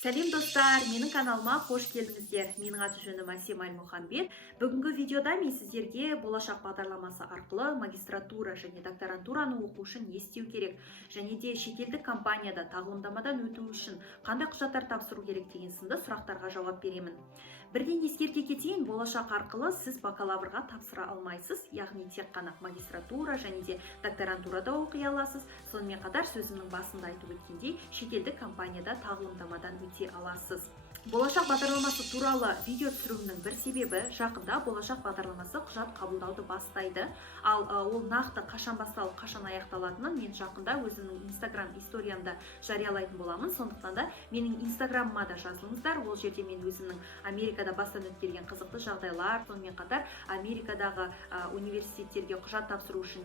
Сәлем достар, менің каналыма қош келдіңіздер. Менің аты жөнім Әсем Аймұхамбет. Бүгінгі видеода мен сіздерге болашақ бағдарламасы арқылы магистратура және докторантураны оқу үшін не істеу керек, және де шетелдік компанияда тағылымдамадан өту үшін қандай құжаттар тапсыру керек деген сынды сұрақтарға жауап беремін. Бірден ескерте кетейін, болашақ арқылы сіз бакалаврға тапсыра алмайсыз, яғни тек қана магистратура және де докторантурада оқи аласыз. Сонымен қатар сөзімнің басында айтып өткендей, шетелдік компанияда тағылымдамадан өте аласыз. Болашақ бағдарламасы туралы видео түсіруімнің бір себебі, жақында болашақ бағдарламасы құжат қабылдауды бастайды. Ал ол нақты қашан басталып, қашан аяқталатынын мен жақында өзімнің инстаграм историямда жариялайтын боламын. Сондықтан да менің инстаграмыма да жазылыңыздар. Ол жерде мен өзімнің Америкада бастан өткерген қызықты жағдайлар, сонымен қатар Америкадағы университеттерге құжат тапсыру үшін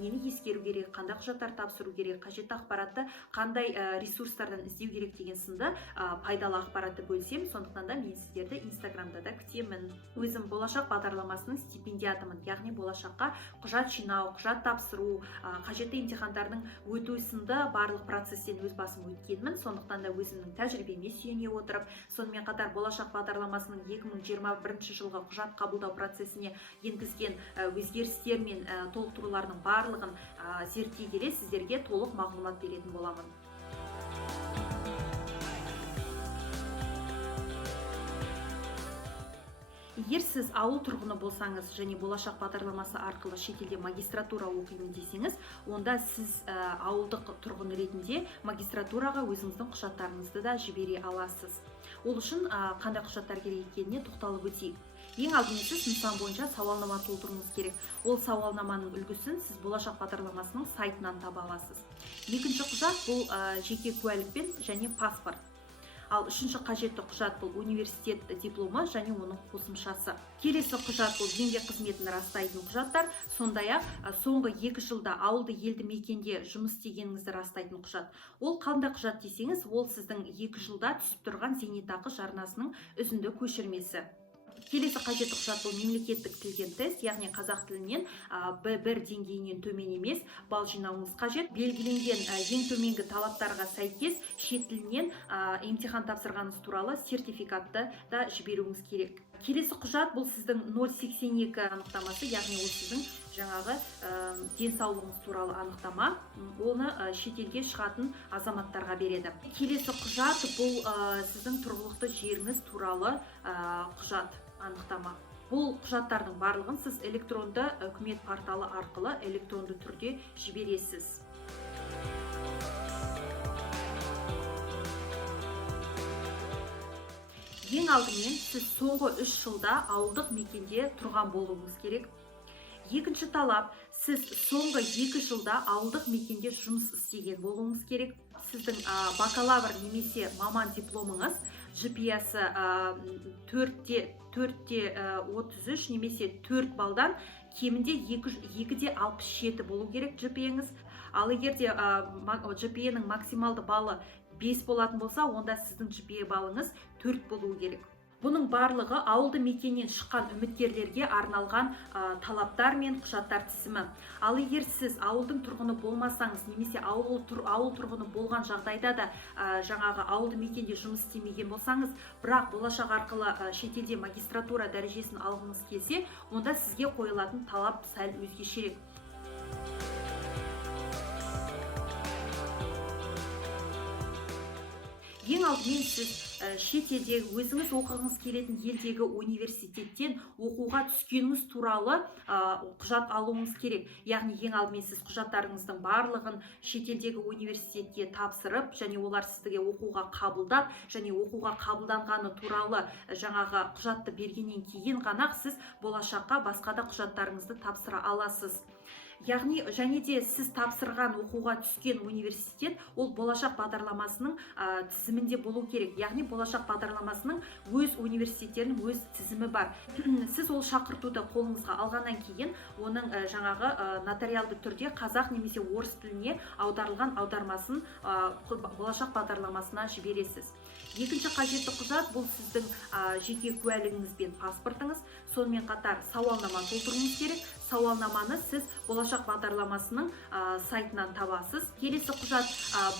нені ескеру керек, қандай құжаттар тапсыру керек, қажетті ақпаратты қандай ресурстардан іздеу керек деген сынды пайдалы ақпаратты бөлсем, сондықтан да мен сіздерді инстаграмда да күтемін. Өзім болашақ бағдарламасының стипендиатымын, яғни болашаққа құжат жинау, құжат тапсыру, қажетті емтихандардың өту сынды барлық процестен өз басым өткенмін. Сондықтан да өзімнің тәжірибеме сүйене отырып, сонымен қатар болашақ бағдарламасының 2021 жылғы құжат қабылдау процесіне енгізген өзгерістер мен толықтырулардың барлығын зерттей келе сіздерге толық мағлұмат беретін боламын. Егер сіз ауыл тұрғыны болсаңыз және болашақ бағдарламасы арқылы шетелде магистратура оқимын десеңіз, онда сіз ауылдық тұрғын ретінде магистратураға өзіңіздің құжаттарыңызды да жібере аласыз. Ол үшін қандай құжаттар керек екеніне тоқталып өтейік. Ең алдымен сіз нысан бойынша сауалнама толтыруыңыз керек. Ол сауалнаманың үлгісін сіз болашақ бағдарламасының сайтынан таба аласыз. Екінші құжат бұл жеке куәлікпен және паспорт. Ал үшінші қажетті құжат бұл университет дипломы және оның қосымшасы. Келесі құжат бұл еңбек қызметін растайтын құжаттар, сондай-ақ соңғы 2 жылда ауылды елді мекенде жұмыс істегеніңізді растайтын құжат. Ол қандай құжат десеңіз, ол сіздің 2 жылда түсіп тұрған зейнетақы жарнасының үзінді көшірмесі. Келесі қажетті құжат бұл мемлекеттік тілден тест, яғни қазақ тілінен Б1 деңгейінен төмен емес балл жинауыңыз қажет. Белгіленген ең төменгі талаптарға сәйкес шет тілінен емтихан тапсырғаныңыз туралы сертификатты да жіберуіңіз керек. Келесі құжат бұл сіздің 082 анықтамасы, яғни ол сіздің жаңағы денсаулығыңыз туралы анықтама. Оны шетелге шығатын азаматтарға береді. Келесі құжат бұл сіздің тұрғылықты жеріңіз туралы құжат, анықтама. Бұл құжаттардың барлығын сіз электронды үкімет порталы арқылы электронды түрде жібересіз. Ең алдымен сіз соңғы 3 жылда ауылдық мекенде тұрған болуыңыз керек. Екінші талап, сіз соңғы 2 жылда ауылдық мекенде жұмыс істеген болуыңыз керек. Сіздің бакалавр немесе маман дипломыңыз GPA-сы 4-33 немесе 4 балдан кемінде 2-67 болу керек GPA-ңыз. Ал егер де GPA-ның максималды баллы 5 болатын болса, онда сіздің GPA балыңыз 4 болу керек. Бұның барлығы ауылды мекеннен шыққан үміткерлерге арналған талаптар мен құжаттар тізімі. Ал егер сіз ауылдың тұрғыны болмасаңыз, немесе ауыл тұрғыны болған жағдайда да жаңағы ауылды мекенде жұмыс істемеген болсаңыз, бірақ болашақ арқылы шетелде магистратура дәрежесін алғыңыз келсе, онда сізге қойылатын талап сәл өзгешерек. Ең алдымен сіз шетелдегі өзіңіз оқығыңыз келетін елдегі университеттен оқуға түскеніңіз туралы құжат алуыңыз керек. Яғни ең алдымен сіз құжаттарыңыздың барлығын шетелдегі университетке тапсырып, және олар сізге оқуға қабылдап, және оқуға қабылданғаны туралы жаңағы құжатты бергеннен кейін ғана сіз болашаққа басқа да құжаттарыңызды тапсыра аласыз. Яғни және де сіз тапсырған оқуға түскен университет ол болашақ бағдарламасының тізімінде болу керек. Яғни болашақ бағдарламасының өз университеттерінің өз тізімі бар. Сіз ол шақыртуды қолыңызға алғаннан кейін оның жаңағы нотариалды түрде қазақ немесе орыс тіліне аударылған аудармасын болашақ бағдарламасына жібересіз. Екінші қажетті құжат бұл сіздің жеке куәлігіңіз бен паспортыңыз. Сонымен қатар сауалнама толтыруыңыз керек. Сауалнаманы сіз болашақ болашақ бағдарламасының сайтынан табасыз. Келесі құжат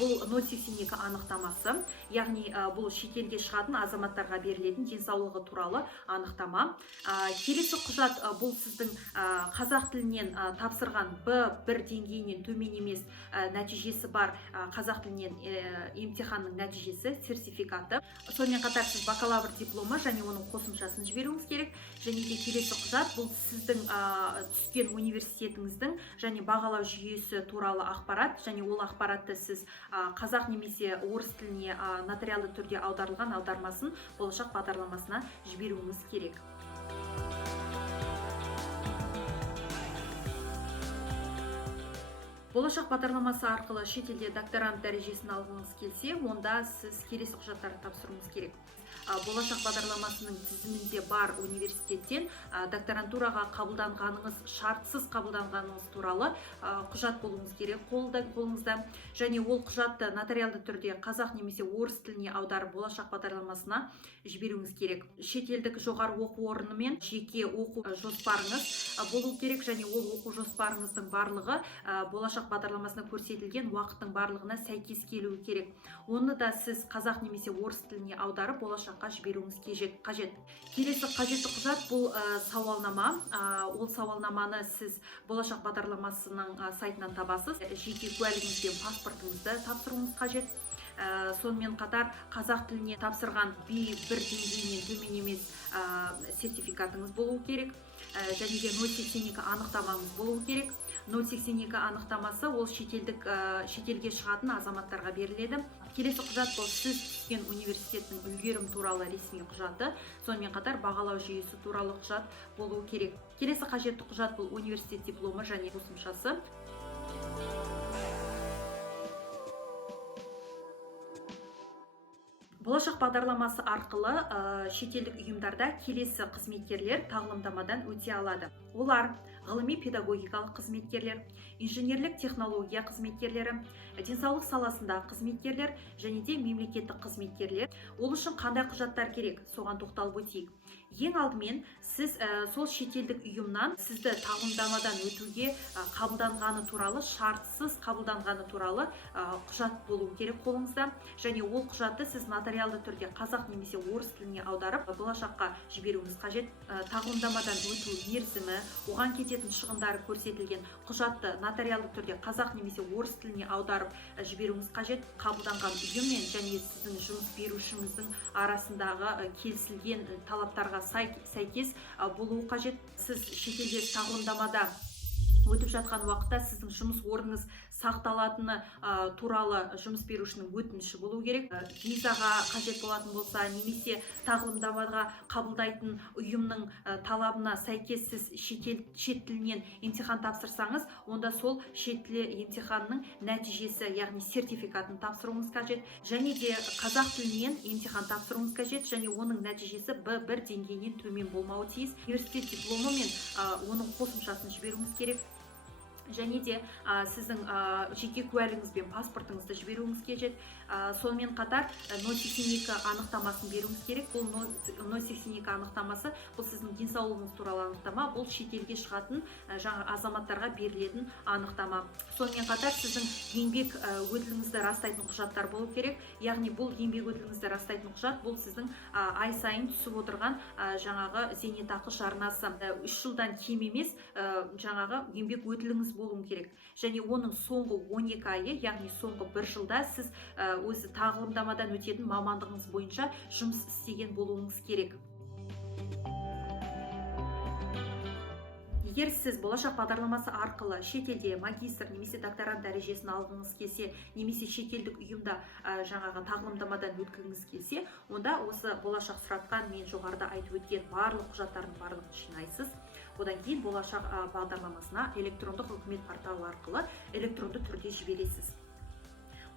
бұл 082 анықтамасы, яғни бұл шетелге шығатын азаматтарға берілетін денсаулығы туралы анықтама. Келесі құжат бұл сіздің қазақ тілінен тапсырған Б1 деңгейінен төмен емес нәтижесі бар қазақ тілінен емтиханның нәтижесі, сертификаты. Сонымен қатар сіз бакалавр дипломы және оның қосымшасын жіберуіңіз керек. Және де келесі құжат бұл сіздің түскен университетіңіздің және бағалау жүйесі туралы ақпарат, және ол ақпаратты сіз қазақ немесе орыс тіліне нотариалды түрде аударылған аудармасын болашақ бағдарламасына жіберуіңіз керек. Болашақ бағдарламасы арқылы шетелде докторант дәрежесін алғыңыз келсе, онда сіз келесі құжаттарды тапсыруыңыз керек. Болашақ бағдарламасының тізімінде бар университеттен докторантураға қабылданғаныңыз, шартсыз қабылданғаныңыз туралы құжат болуыңыз керек қолыңызда. Және ол құжатты нотариалды түрде қазақ немесе орыс тіліне аударып болашақ бағдарламасына жіберуіңіз керек. Шетелдік жоғары оқу орнымен жеке оқу жоспарыңыз болу керек, және ол оқу жоспарыңыздың барлығы болашақ бағдарламасына көрсетілген уақыттың барлығына сәйкес келуі керек. Оны да сіз қазақ немесе орыс тіліне аударып болашаққа жіберуіңіз қажет. Келесі қажетті құжат бұл сауалнама. Ол сауалнаманы сіз болашақ бағдарламасының сайтынан табасыз. Жеке куәлігіңіз бен паспортыңызды тапсыруыңыз қажет. Сонымен қатар қазақ тіліне тапсырған B1 деңгейінен төмен емес сертификатыңыз болуы керек. Және де 082 анықтамаңыз болуы керек. 082 анықтамасы ол шетелге шығатын азаматтарға беріледі. Келесі құжат бұл сіз түскен университеттің үлгерім туралы ресми құжаты, сонымен қатар бағалау жүйесі туралы құжат болуы керек. Келесі қажетті құжат бұл университет дипломы және қосымшасы. Болашақ бағдарламасы арқылы шетелдік ұйымдарда келесі қызметкерлер тағылымдамадан өте алады. Олар ғылыми педагогикалық қызметкерлер, инженерлік технология қызметкерлері, денсаулық саласындағы қызметкерлер және де мемлекеттік қызметкерлер. Ол үшін қандай құжаттар керек, соған тоқталып өтейік. Ең алдымен сіз сол шетелдік ұйымнан сізді тағылымдамадан өтуге қабылданғаны туралы, шартсыз қабылданғаны туралы құжат болу керек қолыңызда. Және ол құжатты сіз нотариалды түрде қазақ немесе орыс тіліне аударып болашаққа жіберуіңіз қажет. Тағылымдамадан өту мерзімі, оған кететін шығындары көрсетілген құжатты нотариалды түрде қазақ немесе орыс тіліне аударып жіберуіңіз қажет. Қабылданған ұйыммен және сіздің жұмыс берушіңіздің арасындағы келісілген талаптарға сәйкес болуы қажет. Сіз шетелде тағылымдамада өтіп жатқан уақытта сіздің жұмыс орныңыз сақталатыны туралы жұмыс берушінің өтініші болу керек. Визаға қажет болатын болса, немесе тағылымдамаға қабылдайтын ұйымның талабына сәйкес сіз шет тілінен емтихан тапсырсаңыз, онда сол шет тілі емтиханның нәтижесі, яғни сертификатын тапсыруыңыз қажет. Және де қазақ тілінен емтихан тапсыруыңыз қажет, және оның нәтижесі B1 деңгейінен төмен болмауы тиіс. Университет дипломы мен оның қосымшасын жіберуіңіз керек. Және де сіздің жеке куәлігіңіз бен паспортыңызды жіберуіңіз қажет. Сонымен қатар 082 анықтамасын беруіңіз керек. Бұл 082 анықтамасы бұл сіздің денсаулығыңыз туралы анықтама, бұл шетелге шығатын жаңа азаматтарға берілетін анықтама. Сонымен қатар сіздің еңбек өтіліңізді растайтын құжаттар болу керек. Яғни бұл еңбек өтіліңізді растайтын құжат бұл сіздің ай сайын түсіп отырған жаңағы зейнетақы жарнасы. 3 жылдан кем емес жаңағы еңбек өтіліңіз болуы керек. Және оның соңғы 12 айы, яғни соңғы 1 жылда сіз өзі тағылымдамадан өтетін мамандығыңыз бойынша жұмыс істеген болуыңыз керек. Егер сіз болашақ бағдарламасы арқылы шетелде магистр немесе докторант дәрежесін алғыңыз келсе, немесе шетелдік ұйымда жаңағы тағылымдамадан өткіңіз келсе, онда осы болашақ сұратқан мен жоғарыда айтып өткен барлық құжаттардың барлығын жинайсыз. Одан кейін болашақ бағдарламасына электрондық үкімет порталы арқылы электронды түрде жібересіз.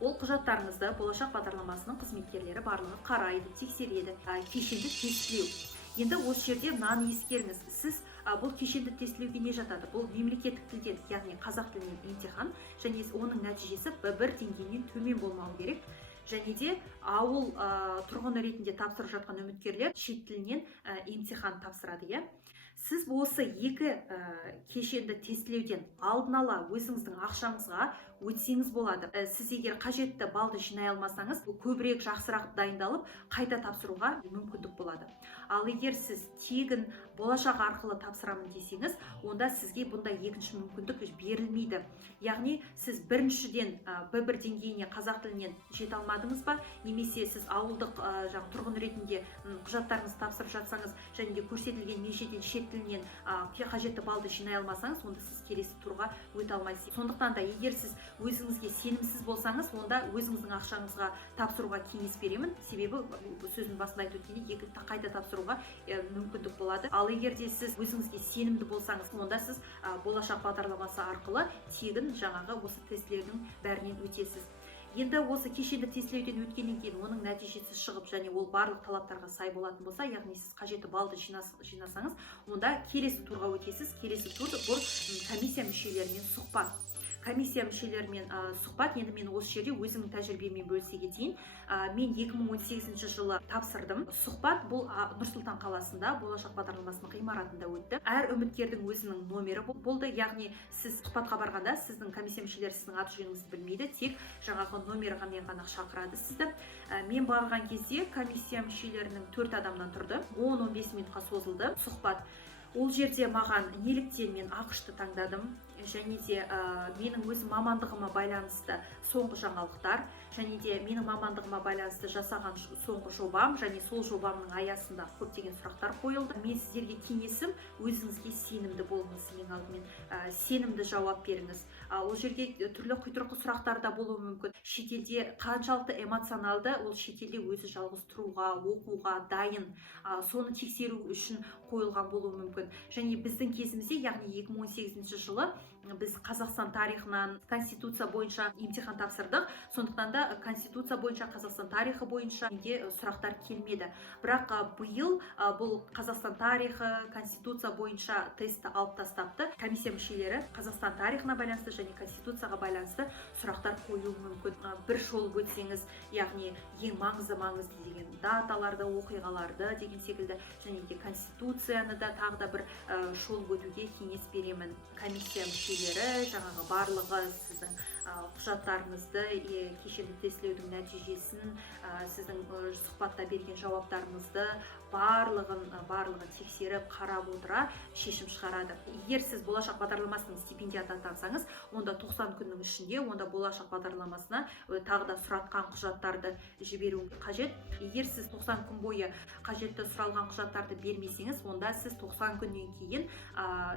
Ол құжаттарыңызды болашақ бағдарламасының қызметкерлері барлығы қарайды, тексереді. Кешенді тестілеу. Енді осы жерде мынаны ескеріңіз. Сіз бұл кешенді тестілеуге не жатады? Бұл мемлекеттік тілден, яғни қазақ тілінен емтихан, және оның нәтижесі B1 деңгейінен төмен болмауы керек. Және де ауыл тұрғыны ретінде тапсырып жатқан үміткерлер шет тілінен емтихан тапсырады. Сіз осы екі кешенді тестілеуден алдын ала өзіңіздің ақшаңызға өтсеңіз болады. Сіз егер қажетті балды жинай алмасаңыз, көбірек жақсырақ дайындалып, қайта тапсыруға мүмкіндік болады. Ал егер сіз тегін болашақ арқылы тапсырамын десеңіз, онда сізге бұндай екінші мүмкіндік берілмейді. Яғни сіз біріншіден Б1 деңгейіне қазақ тілінен жете алмадыңыз ба, немесе сіз ауылдық тұрғын ретінде құжаттарыңызды тапсырып жатсаңыз, және де көрсетілген межеден шет тілінен қажетті балды жинай алмасаңыз, онда сіз келесі турға өте алмайсыз. Сондықтан да егер сіз өзіңізге сенімсіз болсаңыз, онда өзіңіздің ақшаңызға тапсыруға кеңес беремін. Себебі сөздің басында айтып өткендей, қайта тапсыруға мүмкіндік болады. Ал егер де сіз өзіңізге сенімді болсаңыз, онда сіз болашақ бағдарламасы арқылы тегін жаңағы осы тестілердің бәрінен өтесіз. Енді осы кешенді тестілеуден өткеннен кейін оның нәтижесі шығып, және ол барлық талаптарға сай болатын болса, яғни сіз қажетті балды жинасаңыз, онда келесі турға өтесіз. Келесі тур бұл комиссия мүшелерімен сұхбат. Комиссия мүшелерімен сұхбат. Енді мен осы жерде өзімнің тәжірибеммен бөлісе кетейін. Мен 2018 жылы тапсырдым. Сұхбат бұл Нұр-Сұлтан қаласында болашақ бағдарламасының ғимаратында өтті. Әр үміткердің өзінің номері болды. Яғни сіз сұхбатқа барғанда сіздің комиссия мүшелері сіздің аты жөніңізді білмейді, тек жаңағы номермен ғана шақырады сізді. Мен барған кезде комиссия мүшелерінің 4 адамнан тұрды. 10-15 минутқа созылды сұхбат. Ол жерде маған неліктен мен ақышты таңдадым, және де менің өзім мамандығыма байланысты соңғы жаңалықтар, және де менің мамандығыма байланысты жасаған соңғы жобам, және сол жобамның аясында көптеген сұрақтар қойылды. Мен сіздерге кеңесім, өзіңізге сенімді болыңыз, ең алдымен сенімді жауап беріңіз. Ол жерге түрлі құйтырқы сұрақтар да болуы мүмкін. Шетелде қаншалықты эмоционалды, ол шетелде өзі жалғыз тұруға, оқуға дайын, соны тексеру үшін қойылған болуы мүмкін. Және біздің кезімізде, яғни 2018 жылы біз Қазақстан тарихынан Конституция бойынша емтихан тапсырдық. Сондықтан да Конституция бойынша, Қазақстан тарихы бойынша менде сұрақтар келмеді. Бірақ биыл бұл Қазақстан тарихы, Конституция бойынша тестті алып тастапты. Комиссия мүшелері Қазақстан тарихына байланысты және Конституцияға байланысты сұрақтар қоюы мүмкін. Бір шолып өтсеңіз, яғни ең маңызды деген даталарды, оқиғаларды деген секілді, және де Конституцияны да тағы да бір шолып өтуге кеңес беремін. Комиссия мүшелері жаңағы барлығы сіздің құжаттарыңызды, кешенді тестілеудің нәтижесін, сіздің сұхбатта берген жауаптарыңызды барлығын тексеріп, қарап отыра шешім шығарады. Егер сіз болашақ бағдарламасының стипендиаты атансаңыз, онда 90 күннің ішінде онда болашақ бағдарламасына тағы да сұратқан құжаттарды жіберу қажет. Егер сіз 90 күн бойы қажетті сұралған құжаттарды бермесеңіз, онда сіз 90 күннен кейін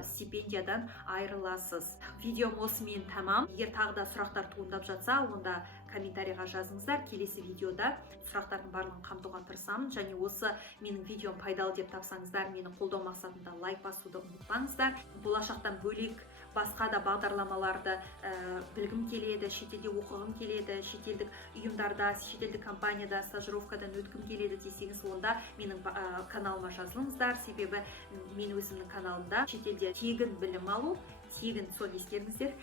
стипендиядан айырыласыз. Видеом осымен тамам. Егер тағы да сұрақтар туындап жатса, онда комментарийға жазыңыздар. Келесі видеода сұрақтардың барлығын қамтуға тырысамын. Және осы менің видеом пайдалы деп тапсаңыздар, мені қолдау мақсатында лайк басуды ұмытпаңыздар. Болашақтан бөлек басқа да бағдарламаларды білгім келеді, шетелде оқығым келеді, шетелдік ұйымдарда, шетелдік компанияда стажировкадан өткім келеді десеңіз, онда менің каналыма жазылыңыздар. Себебі мен өзімнің каналымда шетелде тегін білім алу, тегін, соны ескеріңіздер,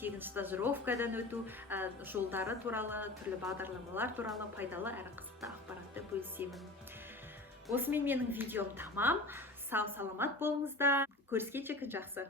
тегін стажировкадан өту жолдары туралы, түрлі бағдарламалар туралы пайдалы әрі қызықты ақпаратты бөлісемін. Осымен менің видеом тамам. Сау саламат болыңыздар. Көріскенше күн жақсы.